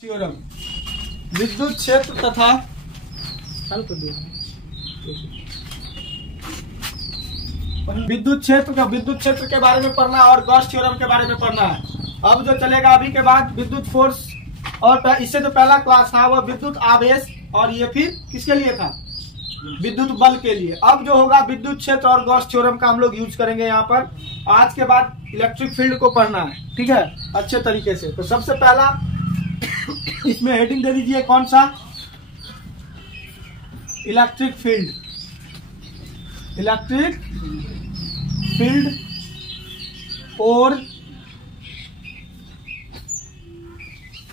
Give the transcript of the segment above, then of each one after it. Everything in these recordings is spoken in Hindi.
थ्योरम विद्युत क्षेत्र तथा विद्युत क्षेत्र के बारे में पढ़ना और गॉस थ्योरम के बारे में पढ़ना है। अब जो चलेगा अभी के बाद विद्युत फोर्स, और इससे जो पहला क्लास था वो विद्युत आवेश, और ये फिर किसके लिए था? विद्युत बल के लिए। अब जो होगा विद्युत क्षेत्र और गॉस थ्योरम का हम लोग यूज करेंगे यहाँ पर। आज के बाद इलेक्ट्रिक फील्ड को पढ़ना है, ठीक है, अच्छे तरीके से। तो सबसे पहला इसमें हेडिंग दे दीजिए, कौन सा? Electric field. इलेक्ट्रिक फील्ड और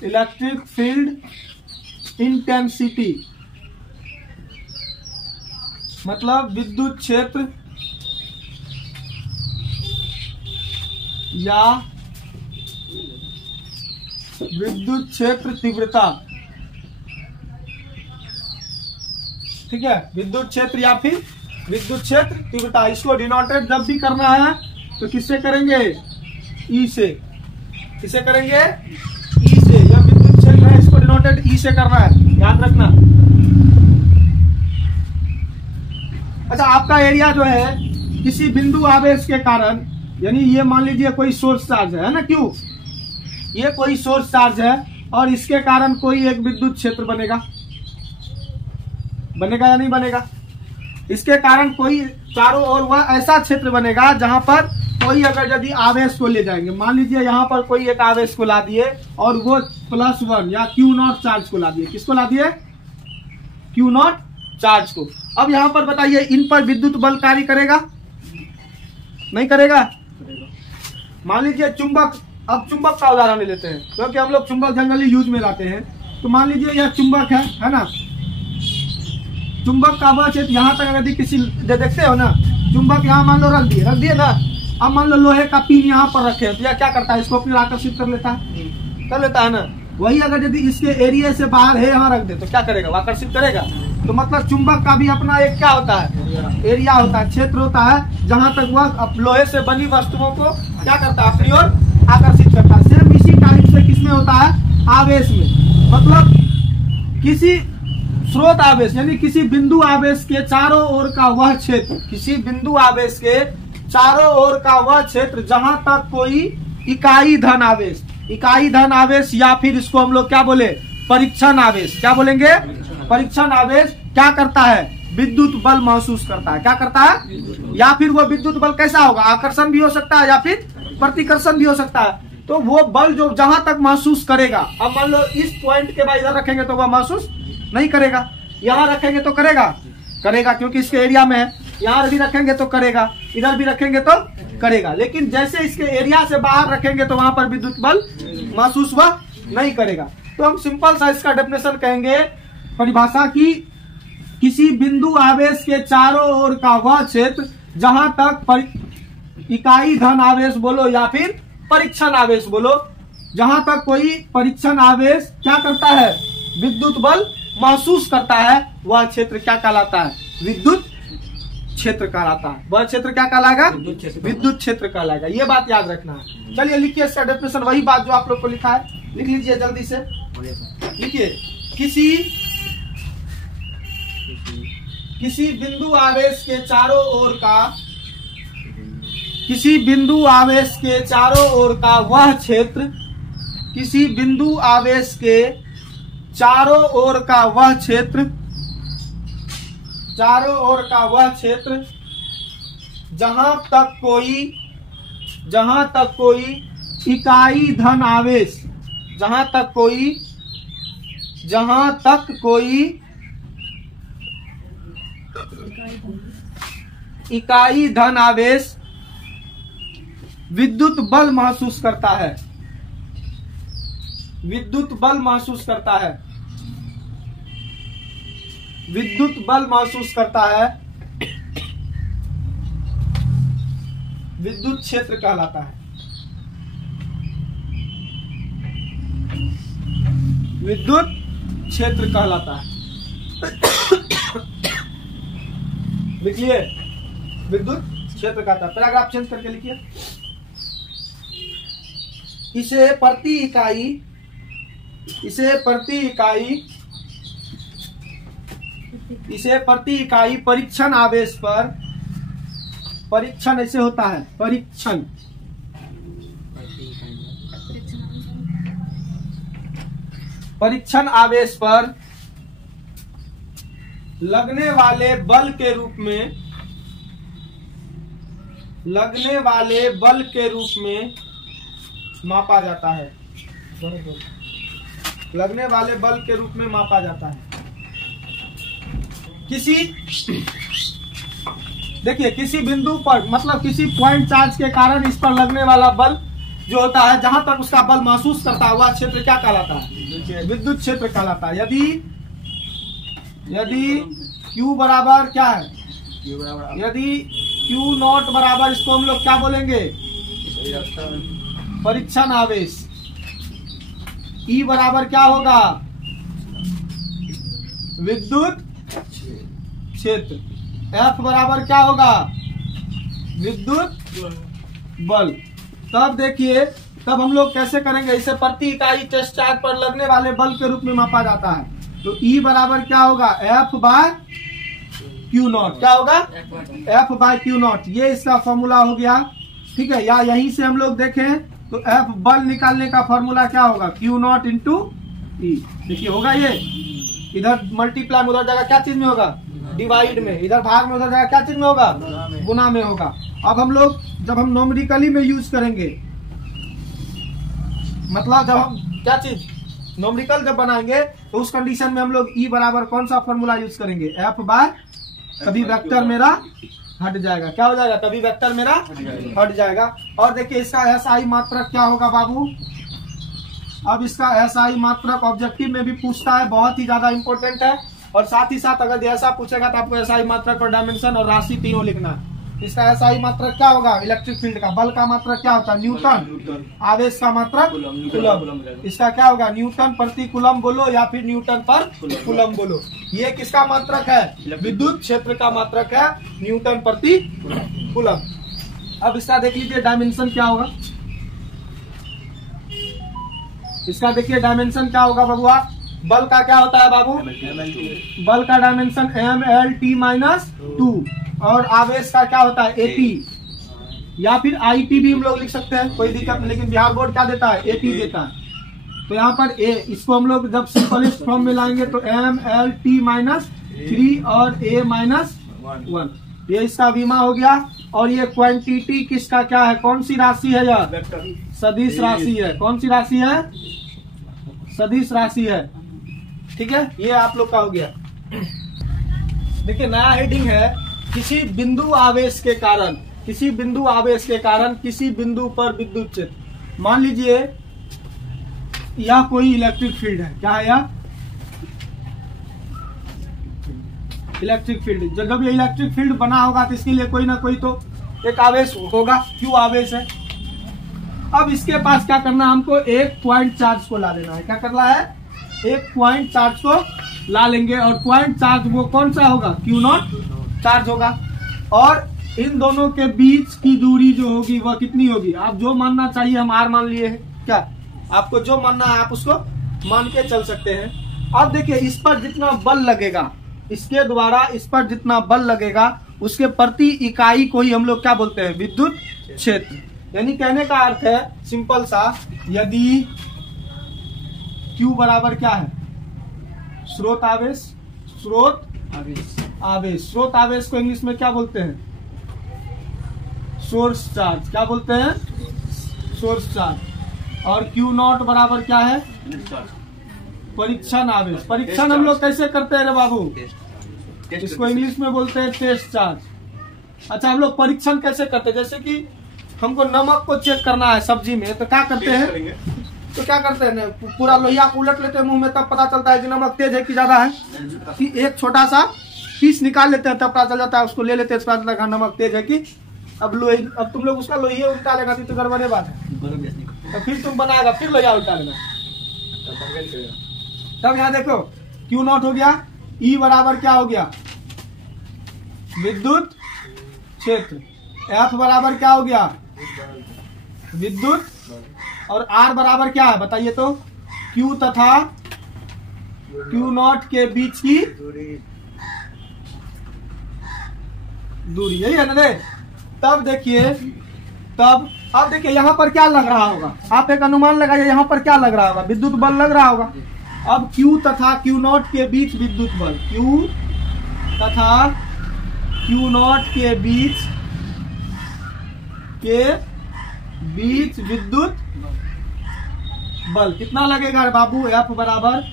इलेक्ट्रिक फील्ड इंटेंसिटी, मतलब विद्युत क्षेत्र या विद्युत क्षेत्र तीव्रता, ठीक है, विद्युत क्षेत्र या फिर विद्युत क्षेत्र तीव्रता। इसको डिनोटेट जब भी करना है तो किससे करेंगे? ई से। किससे करेंगे? ई से। यह विद्युत क्षेत्र है, इसको डिनोटेट ई से करना है, याद रखना। अच्छा, आपका एरिया जो है किसी बिंदु आवेश के कारण, यानी ये मान लीजिए कोई सोर्स चार्ज है ना, क्यों? ये कोई सोर्स चार्ज है और इसके कारण कोई एक विद्युत क्षेत्र बनेगा। बनेगा या नहीं बनेगा? इसके कारण कोई चारों ओर वह ऐसा क्षेत्र बनेगा जहां पर कोई अगर यदि आवेश को ले जाएंगे, मान लीजिए यहाँ पर कोई एक आवेश को ला दिए और वो +1 या Q0 चार्ज को ला दिए। किसको ला दिए? Q0 चार्ज को। अब यहाँ पर बताइए, इन पर विद्युत बल कार्य करेगा? नहीं करेगा? मान लीजिए चुंबक, अब चुंबक का उदाहरण ले लेते हैं क्योंकि हम लोग चुंबक जनरली यूज में लाते हैं। तो मान लीजिए यह चुंबक है ना, चुंबक का वह क्षेत्र यहाँ तक यदि किसी देखते हो ना, चुंबक यहाँ मान लो रख दिए ना। अब मान लो लोहे का पिन यहाँ पर रखे तो यह क्या करता है? इसको अपनी आकर्षित कर लेता है ना। वही अगर यदि इसके एरिया से बाहर है यहाँ रख दे तो क्या करेगा? आकर्षित करेगा। तो मतलब चुंबक का भी अपना एक क्या होता है? एरिया होता है, क्षेत्र होता है, जहां तक वह लोहे से बनी वस्तुओं को क्या करता है? अपनी ओर आकर्षित करता है। सेम इसी टाइप से किसमें होता है? आवेश में। मतलब किसी स्रोत आवेश यानी किसी बिंदु आवेश के चारों ओर का वह क्षेत्र, किसी बिंदु आवेश के चारों ओर का वह क्षेत्र जहां तक कोई इकाई धन आवेश या फिर इसको हम लोग क्या बोले? परीक्षण आवेश। क्या बोलेंगे? परीक्षण आवेश क्या करता है? विद्युत बल महसूस करता है। क्या करता है? या फिर वो विद्युत बल कैसा होगा? आकर्षण भी हो सकता है या फिर प्रतिकर्षण भी हो सकता है। तो वो बल जो जहां तक महसूस करेगा, अब मान लो इस पॉइंट के बाद इधर रखेंगे तो वह महसूस नहीं करेगा, यहाँ रखेंगे तो करेगा क्योंकि इसके एरिया में है। यहाँ भी रखेंगे तो करेगा, इधर भी रखेंगे तो करेगा। लेकिन जैसे इसके एरिया से बाहर रखेंगे तो वहां पर विद्युत बल महसूस वह नहीं करेगा। तो हम सिंपल सा इसका डेफिनेशन कहेंगे, परिभाषा की, किसी बिंदु आवेश के चारों ओर का वह क्षेत्र जहां तक इकाई धन आवेश बोलो या फिर परीक्षण आवेश बोलो, जहां तक कोई परीक्षण आवेश क्या करता है? विद्युत बल महसूस करता है, वह क्षेत्र क्या कहलाता है? विद्युत क्षेत्र कहलाता है। वह क्षेत्र क्या कहलाएगा? विद्युत क्षेत्र कहलाएगा। ये बात याद रखना है। चलिए लिखिए इसका डेफिनेशन, वही बात जो आप लोग को लिखा है, लिख लीजिए जल्दी से। लिखिए, किसी बिंदु आवेश के चारों ओर का, किसी बिंदु आवेश के चारों ओर का वह क्षेत्र, किसी बिंदु आवेश के चारों ओर का वह क्षेत्र, चारों ओर का वह क्षेत्र जहां तक कोई इकाई धन आवेश, जहां तक कोई इकाई धन आवेश विद्युत बल महसूस करता है, विद्युत बल महसूस करता है, विद्युत बल महसूस करता है, विद्युत क्षेत्र कहलाता है। विद्युत क्षेत्र कहलाता है। लिखिए, विद्युत क्षेत्र का था। पैराग्राफ चेंज करके लिखिए। इसे प्रति इकाई इसे प्रति इकाई परीक्षण आवेश पर, परीक्षण ऐसे होता है, परीक्षण आवेश पर लगने वाले बल के रूप में मापा जाता है। लगने वाले बल के रूप में मापा जाता है। देखिए किसी बिंदु पर, मतलब किसी पॉइंट चार्ज के कारण इस पर लगने वाला बल जो होता है, जहां तक उसका बल महसूस करता है वह क्षेत्र क्या कहलाता है? विद्युत क्षेत्र कहलाता है। यदि Q बराबर क्या है? यदि Q नॉट बराबर, इसको हम लोग क्या बोलेंगे? परीक्षण आवेश। E बराबर क्या होगा? विद्युत क्षेत्र। F बराबर क्या होगा? विद्युत बल। तब देखिए, तब हम लोग कैसे करेंगे? इसे प्रति इकाई टेस्ट चार्ज पर लगने वाले बल के रूप में मापा जाता है। तो E बराबर क्या होगा? F by Q naught. क्या होगा? F by Q naught. ये इसका फॉर्मूला हो गया, ठीक है। या यहीं से हम लोग देखें तो F बल निकालने का फॉर्मूला क्या होगा? Q not into E। देखिए होगा ये, इधर मल्टीप्लाई में, उधर जगह क्या चीज में होगा? डिवाइड में। इधर भाग में, उधर जगह क्या चीज में होगा? गुना में होगा। अब हम लोग जब हम नॉमेरिकली में यूज करेंगे, मतलब जब हम क्या चीज नॉमेरिकल जब बनाएंगे तो उस कंडीशन में हम लोग E बराबर कौन सा फॉर्मूला यूज करेंगे? F बाय, कभी वेक्टर मेरा हट जाएगा। क्या हो जाएगा? कभी वेक्टर मेरा हट जाएगा। और देखिए इसका SI मात्रक क्या होगा बाबू? अब इसका SI मात्रक ऑब्जेक्टिव में भी पूछता है, बहुत ही ज्यादा इंपॉर्टेंट है। और साथ ही साथ अगर ऐसा पूछेगा तो आपको SI मात्रक और डायमेंशन और राशि तीनों लिखना है। इसका SI मात्रक क्या होगा? इलेक्ट्रिक फील्ड का। बल का मात्रक क्या होता है? न्यूटन। आवेश का मात्रक कूलम। इसका क्या होगा? न्यूटन प्रति कूलम बोलो या फिर न्यूटन पर कूलम बोलो। ये किसका मात्रक है? विद्युत क्षेत्र का मात्रक है, न्यूटन प्रति कूलम। अब इसका देख लीजिए डायमेंशन क्या होगा। इसका देखिए डायमेंशन क्या होगा बबुआ? बल का क्या होता है बाबू? बल का डायमेंशन MLT-2 और आवेश का क्या होता है? AT या फिर IT भी हम लोग लिख सकते हैं, कोई दिक्कत नहीं। लेकिन बिहार बोर्ड क्या देता है? AT देता है। तो यहाँ पर A, इसको हम लोग जब सिंपलेस्ट फॉर्म में लाएंगे तो MLT-3 और A-1, ये इसका विमा हो गया। और ये क्वांटिटी किसका क्या है? कौन सी राशि है? यह सदिश राशि है। कौन सी राशि है? सदिश राशि है, ठीक है। ये आप लोग का हो गया। देखिए नया हेडिंग है, किसी बिंदु आवेश के कारण, किसी बिंदु पर विद्युत क्षेत्र। मान लीजिए यह कोई इलेक्ट्रिक फील्ड है। क्या है यह? Electric field. जब ये इलेक्ट्रिक फील्ड बना होगा तो इसके लिए कोई ना कोई तो एक आवेश होगा, Q आवेश है। अब इसके पास क्या करना है? हमको एक पॉइंट चार्ज को ला लेना है। क्या करना है? एक पॉइंट चार्ज को ला लेंगे। और पॉइंट चार्ज वो कौन सा होगा? Q नॉट चार्ज होगा। और इन दोनों के बीच की दूरी जो होगी वह कितनी होगी? आप जो मानना चाहिए, हम R मान लिए हैं। क्या आपको जो मानना है आप उसको मान के चल सकते हैं। अब देखिए इस पर जितना बल लगेगा, इसके द्वारा इस पर जितना बल लगेगा उसके प्रति इकाई को ही हम लोग क्या बोलते हैं? विद्युत क्षेत्र। यानी कहने का अर्थ है सिंपल सा, यदि Q बराबर क्या है? स्रोत आवेश। स्रोत आवेश को इंग्लिश में क्या बोलते हैं? Source charge. क्या बोलते हैं? Source charge. और Q नॉट बराबर क्या है? परीक्षण आवेश। परीक्षण हम लोग कैसे करते हैं रे बाबू? इसको इंग्लिश में बोलते हैं टेस्ट चार्ज। अच्छा, हम लोग परीक्षण कैसे करते हैं? जैसे कि हमको नमक को चेक करना है सब्जी में, तो क्या करते हैं? तो क्या करते हैं? पूरा लोहिया को उलट लेते हैं मुंह में, तब पता चलता है कि नमक तेज है कि ज्यादा है। कि एक छोटा सा पीस निकाल लेते हैं, तब पता चल जाता है। उसको ले लेते हैं, पता चलता है नमक तेज है कि अब तुम लोग उसका लोहिया उल्टा लेगा तो गड़बड़े बात है। तो फिर तुम बनाएगा, फिर लोहिया उल्टा लेना। तब यहाँ देखो Q नॉट हो गया। E बराबर क्या हो गया? विद्युत क्षेत्र। F बराबर क्या हो गया? विद्युत। और R बराबर क्या है बताइए तो? Q तथा Q0 के बीच की दूरी, यही है ना रे। तब देखिए, तब अब देखिए यहाँ पर क्या लग रहा होगा, आप एक अनुमान लगाइए, यहाँ पर क्या लग रहा होगा, विद्युत बल लग रहा होगा। अब Q तथा Q0 के बीच विद्युत बल, Q तथा Q0 के बीच विद्युत बल कितना लगेगा बाबू, F बराबर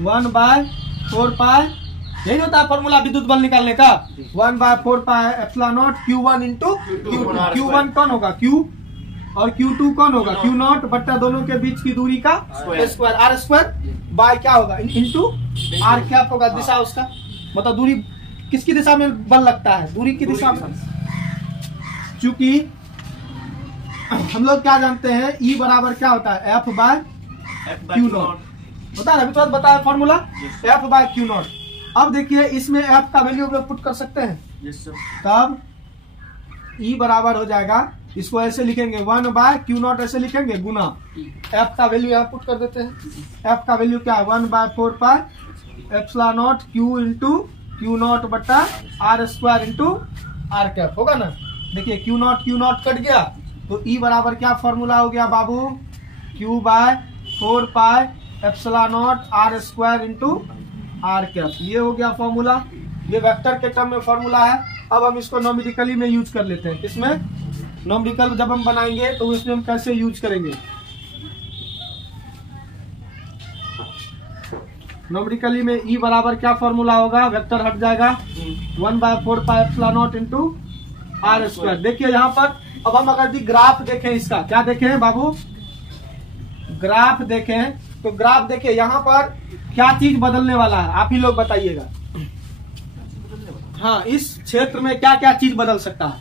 1/4 पाई, यही होता है फॉर्मूला विद्युत बल निकालने का, 1/4 pi epsilon not Q1 into Q2। Q1 कौन होगा, Q, और Q2 कौन होगा, Q0 बट्टा दोनों के बीच की दूरी का स्क्वायर, R स्क्वायर बाय क्या होगा, इंटू R क्या होगा, दिशा उसका, मतलब दूरी किसकी दिशा में बल लगता है, दूरी की दिशा में। चूंकि हम लोग क्या जानते हैं, E बराबर क्या होता है, F/Q0 होता है, अभी तो बताया फॉर्मूला, F/Q0। अब देखिए इसमें F का वैल्यू हम लोग पुट कर सकते हैं, तब E बराबर हो जाएगा, इसको ऐसे लिखेंगे 1/Q0 ऐसे लिखेंगे, गुना F का वैल्यू यहाँ पुट कर देते हैं। F का वैल्यू क्या है, 1/4 pi epsilon not Q into Q0 बट्टा R square into R cap होगा ना। देखिए Q0 कट गया, तो E बराबर क्या फॉर्मूला हो गया बाबू, Q/4 pi epsilon not R square into R cap, ये हो गया फॉर्मूला। ये वेक्टर के टर्म में फॉर्मूला है। अब हम इसको नॉमेरिकली में यूज कर लेते हैं, इसमें नॉमेरिकल जब हम बनाएंगे तो इसमें हम कैसे यूज करेंगे, नॉमेरिकली में E बराबर क्या फॉर्मूला होगा, वेक्टर हट जाएगा, 1/4 pi epsilon not into R square. देखिए यहाँ पर अब हम अगर ग्राफ देखें, इसका क्या देखें बाबू, ग्राफ देखें, तो ग्राफ देखिए यहाँ पर क्या चीज बदलने वाला है, आप ही लोग बताइएगा। हाँ, इस क्षेत्र में क्या क्या चीज बदल सकता है,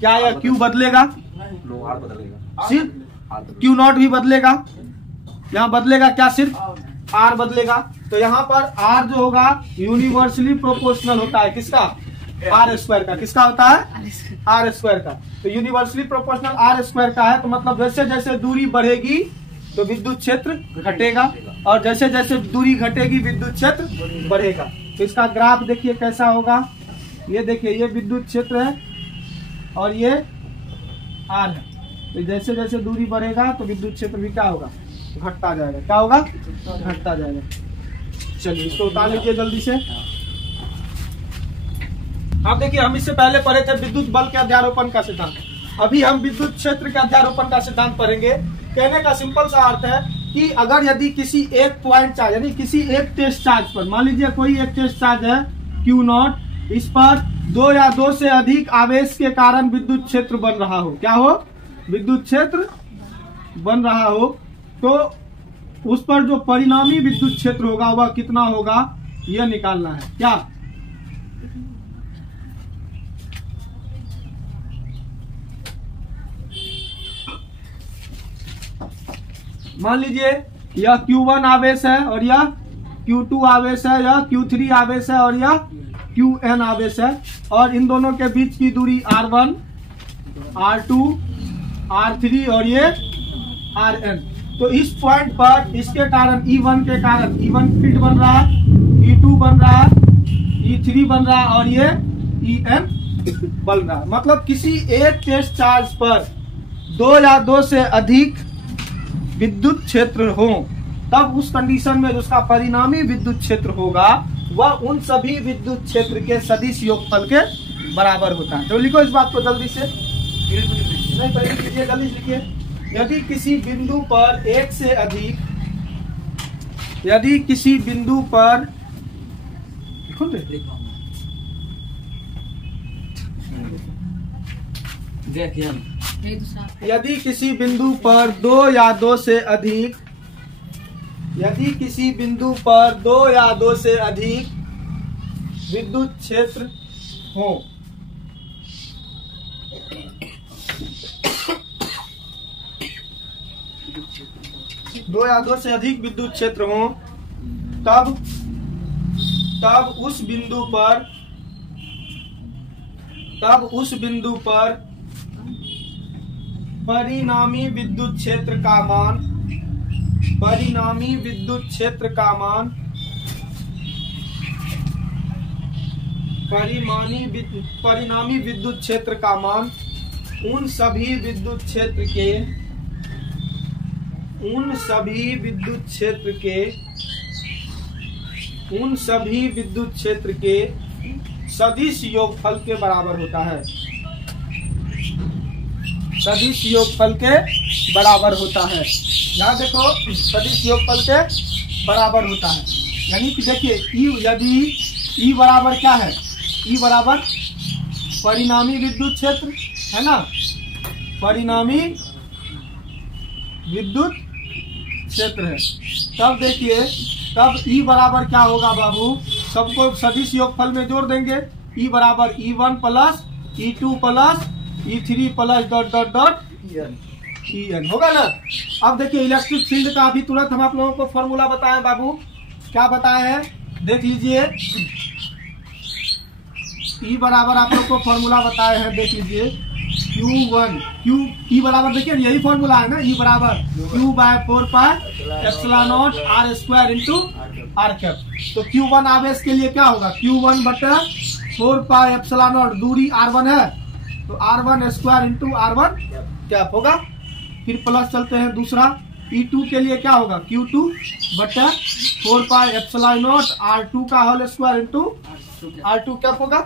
क्या यह Q बदलेगा, सिर्फ Q0 भी बदलेगा, यहाँ बदलेगा क्या, सिर्फ R बदलेगा। तो यहाँ पर R जो होगा यूनिवर्सली प्रोपोर्शनल होता है किसका, R स्क्वायर का, किसका होता है, R स्क्वायर का। तो यूनिवर्सली प्रोपोर्शनल R स्क्वायर का है, तो मतलब जैसे जैसे दूरी बढ़ेगी तो विद्युत क्षेत्र घटेगा, और जैसे जैसे दूरी घटेगी विद्युत क्षेत्र बढ़ेगा। तो इसका ग्राफ देखिए कैसा होगा, ये देखिए ये विद्युत क्षेत्र है और ये R है, तो जैसे जैसे दूरी बढ़ेगा तो विद्युत क्षेत्र भी क्या होगा, घटता जाएगा, क्या होगा, घटता जाएगा। चलिए इसको उतार लीजिए जल्दी से। अब देखिए हम इससे पहले पढ़े थे विद्युत बल के अध्यारोपण का सिद्धांत, अभी हम विद्युत क्षेत्र के अध्यारोपण का सिद्धांत पढ़ेंगे। कहने का सिंपल सा अर्थ है कि अगर यदि किसी एक पॉइंट चार्ज, यानी किसी एक टेस्ट चार्ज पर, मान लीजिए कोई एक टेस्ट चार्ज है Q0, इस पर 2 या 2 से अधिक आवेश के कारण विद्युत क्षेत्र बन रहा हो, क्या हो, विद्युत क्षेत्र बन रहा हो, तो उस पर जो परिणामी विद्युत क्षेत्र होगा वह कितना होगा, यह निकालना है। क्या, मान लीजिए यह Q1 आवेश है और यह Q2 आवेश है, यह Q3 आवेश है और यह Qn आवेश है, और इन दोनों के बीच की दूरी R1, R2, R3 और ये Rn। तो इस पॉइंट पर इसके कारण E1 के कारण E1 फील्ड बन रहा है, E2 बन रहा है, E3 बन रहा है और ये En बन रहा है। मतलब किसी एक टेस्ट चार्ज पर 2 या 2 से अधिक विद्युत क्षेत्र हो, तब उस कंडीशन में उसका परिणामी विद्युत क्षेत्र होगा वह उन सभी विद्युत क्षेत्र के सदिश योगफल के बराबर होता है। तो लिखो इस बात को जल्दी से, नहीं पहले लिखिए, जल्दी लिखिए। यदि किसी बिंदु पर एक से अधिक, यदि किसी बिंदु पर, यदि किसी बिंदु पर 2 या 2 से अधिक, यदि किसी बिंदु पर 2 या 2 से अधिक विद्युत क्षेत्र हो, दो या 2 से अधिक विद्युत क्षेत्र हो, तब उस बिंदु पर परिणामी विद्युत क्षेत्र का मान परिणामी विद्युत क्षेत्र का मान परिणामी विद्युत क्षेत्र का मान उन सभी विद्युत क्षेत्र के सदिश योगफल के बराबर होता है। सदिश योगफल के बराबर होता है। यहाँ देखो सदिश योगफल के बराबर होता है, यानी कि देखिए यदि ई बराबर क्या है, ई बराबर परिणामी विद्युत क्षेत्र है ना, परिणामी विद्युत क्षेत्र है। तब देखिए तब ई बराबर क्या होगा बाबू, सबको सदिश योगफल में जोड़ देंगे। ई बराबर E1 plus E2 plus E3 plus dot dot dot En होगा ना। अब देखिए इलेक्ट्रिक फील्ड का अभी तुरंत हम आप लोगों को फॉर्मूला बताएं बाबू, क्या बताए हैं देख लीजिए। ई बराबर आप लोग को फॉर्मूला बताए हैं, देख लीजिए Q1 ई बराबर देखिए यही फॉर्मूला है ना, ई बराबर Q/4πε0 R square into r cap. तो Q1 आवेश के लिए क्या होगा, Q1 बटा 4πε0, दूरी R1 है तो R1 square into R1 cap होगा। फिर प्लस चलते हैं दूसरा, E2 के लिए क्या होगा, Q2 बटा 4πε0 R2 का whole square into R2 cap होगा।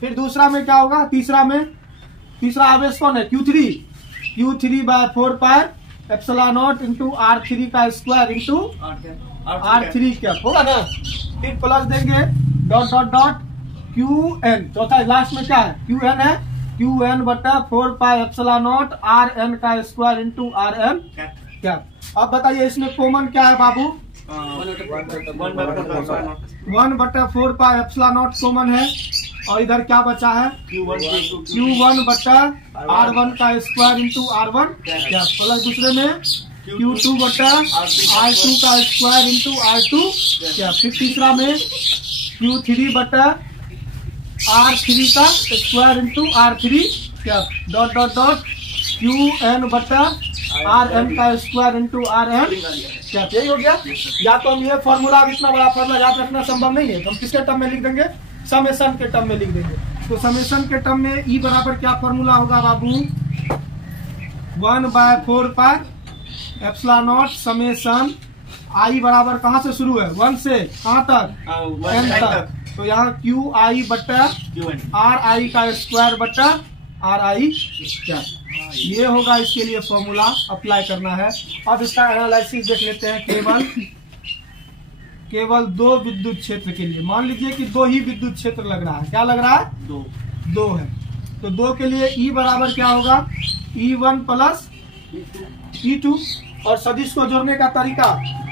फिर दूसरा में क्या होगा, तीसरा आवेश कौन है, Q3/4πε0 इंटू R3 का स्क्वायर इंटू R3 कैप होगा ना। फिर प्लस देंगे डॉट डॉट डॉट Qn, चौथा लास्ट में क्या है, Qn है, Qn बटा 4πε0 Rn का स्क्वायर इंटू Rn कैप। अब बताइए इसमें कॉमन क्या है बाबू, 1/4πε0 कॉमन है, और इधर क्या बचा है Q1 बटा R1 का स्क्वायर इंटू R1 क्या, प्लस दूसरे में Q2 बटा R2 का स्क्वायर इंटू R2 क्या। फिर तीसरा में Q3 बटा R3 का स्क्वायर इंटू R3 क्या, डॉट डॉट डॉट Qn बटा Rn का स्क्वायर इंटू Rn क्या। यही हो गया। या तो हम ये फॉर्मूला, इतना बड़ा फॉर्मूला याद रखना संभव नहीं है, तो हम किसके टर्म में लिख देंगे, समेशन के टर्म में लिख देंगे। तो समेशन के टर्म में ई बराबर क्या फॉर्मूला होगा बाबू, 1/4πε0 समेशन आई बराबर कहाँ से शुरू है, 1 से कहाँ तक, n तक। तो यहाँ QI बटा RI का स्क्वायर बटा RI क्या, ये होगा इसके लिए फॉर्मूला अप्लाई करना है। अब इसका एनालिसिस देख लेते हैं। केवल दो विद्युत क्षेत्र के लिए, मान लीजिए कि दो ही विद्युत क्षेत्र लग रहा है, क्या लग रहा है, दो है। तो दो के लिए ई बराबर क्या होगा, E1 प्लस E2, और सदिश को जोड़ने का तरीका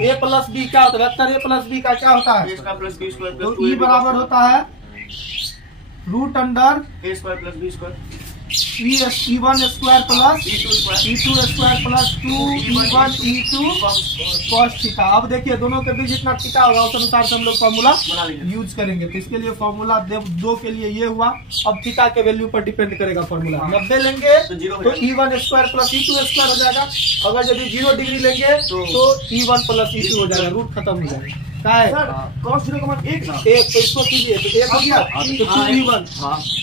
A प्लस B क्या होता है, वेक्टर A प्लस B का क्या होता है, तो E बराबर होता है root under E1 square plus E2 square plus 2E1 E2 cos theta. अब देखिए दोनों के बीच जितना थीटा होगा उस अनुसार से हम लोग फॉर्मूला यूज करेंगे। तो इसके लिए फॉर्मूला दो के लिए ये हुआ। अब थीटा के वैल्यू पर डिपेंड करेगा फॉर्मूला। 90 लेंगे तो E1 square plus E2 square हो जाएगा। अगर यदि 0 डिग्री लेंगे तो E1 प्लस E2 हो जाएगा, रूट खत्म हो जाएगा। क्या है cos 0 का मान 1 ना, 1 तो इसको कीजिए तो 1 हो गया, तो 2E1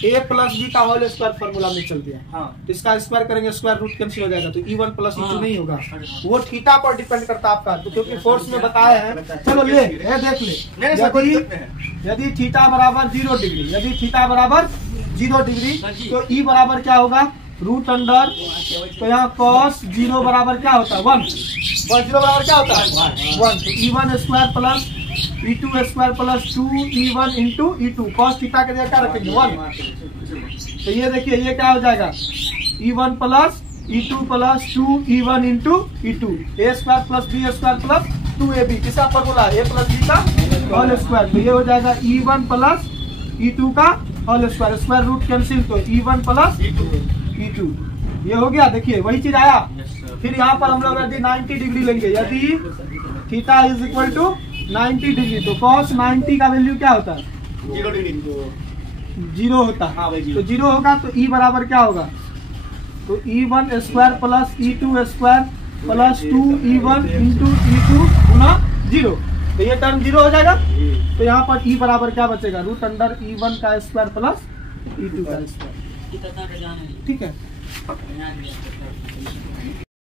A प्लस B का होल स्क्वायर फॉर्मूला में चल दिया। तो इसका स्क्वायर करेंगे, स्क्वायर रूट कैंसिल हो जाएगा, तो E1 प्लस E2 नहीं होगा, वो थीटा पर डिपेंड करता है आपका। तो क्योंकि फोर्स में बताया है, चलो ले देख ले, यदि थीटा बराबर 0 डिग्री, यदि थीटा बराबर 0 डिग्री तो E बराबर क्या होगा, रूट अंडर, तो यहाँ cos 0 बराबर क्या होता है 1, cos 0 बराबर क्या होता है 1, तो E1 square plus E2 square plus 2E1 into E2, cos theta के जगह क्या रखेंगे 1। तो ये देखिए ये क्या हो जाएगा E1 plus E2 plus 2E1 into E2, A square plus B square plus 2AB, किसका फॉर्मूला A प्लस B का होल स्क्वायर। तो ये हो जाएगा E1 प्लस E2 का whole square, square root cancel, तो E1 प्लस E2 ये हो गया। देखिए वही चीज आया। फिर यहाँ पर हम लोग यदि 90 डिग्री लेंगे, यदि theta is equal to 90 degree, तो cos 90 का वैल्यू क्या होता है 0 डिग्री, 0 होता है। तो 0 होगा तो E बराबर क्या होगा, तो E1 square plus E2 square plus 2E1 into E2 गुना 0। तो ये टर्म 0 हो जाएगा। तो यहाँ पर E बराबर क्या बचेगा, रूट अंडर E1 का स्क्वायर प्लस E2 का स्क्वायर। ठीक है।